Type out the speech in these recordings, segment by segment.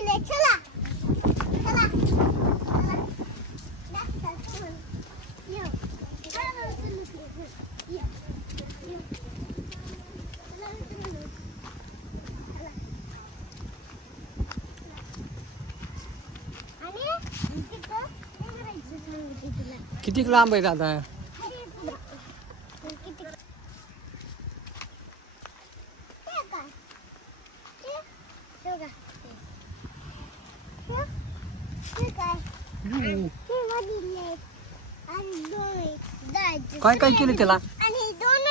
दिले चला चला किती लांब आहे दादा? काय काय केलं त्याला? आणि दोन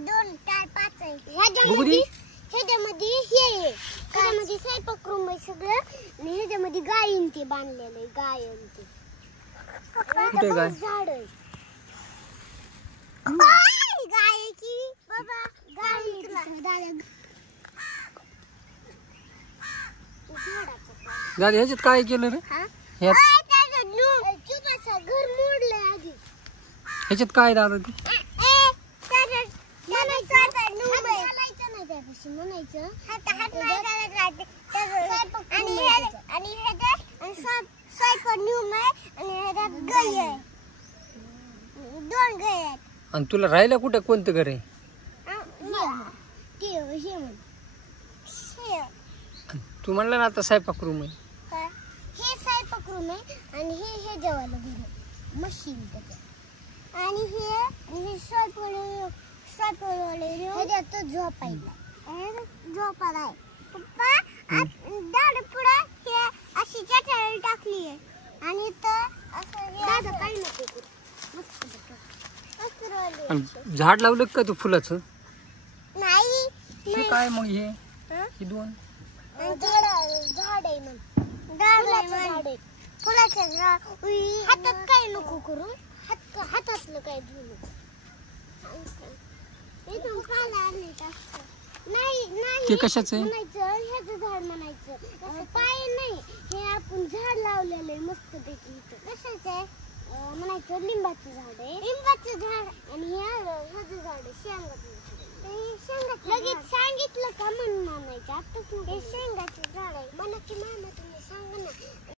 दोन चार पाच आहे बघू दे. ह्याच्यामध्ये हे आहे ह्याच्यामध्ये स्वयंपाक रूम आहे सगळं आणि ह्याच्यामध्ये गायीन ते बांधलेलं आहे गायन ते कुठे गाय? झाड आहे गायची बाबा गाय दादा ह्याच्यात काय केलं रे? ह्यात घर मोडलंय आधी ह्याच्यात काय दादा ते? म्हणायचं दोन गाय आहेत. आणि तुला राहायला कुठं कोणतं घर आहे? तू म्हणला ना आता स्वयंपाक रूम आहे. हे स्वयंपाक रूम आहे आणि हे जेवायला घर आहे मशीन त्याच्यात आणि हे स्वयंपाक ह्याच्यात झोपायला झोपायला आहे पप्पा दादा पुढे हे अशी चटई टाकली आहे आणि तर असं दादा काय नको आणि झाड लावलं का तू फुलाचं? नाही हे काय मग हे दोन झाड आहे मग फुलाचं झाड हातात काय नको करू हातातलं काय घेऊ नको नाही ते कशाचं आहे? म्हणायचं ह्याचं झाड म्हणायचं पाय नाही हे आपण झाड लावलेलं आहे मस्त पैकी कशाचं आहे म्हणायचं लिंबाचं झाड आहे लिंबाचं झाड आणि ह्याचं झाड आहे शेंगाचं लगेच सांगितलं का म्हणून म्हणायचं आता शेंगाचं झाड आहे मला की मामा तुम्ही सांगा ना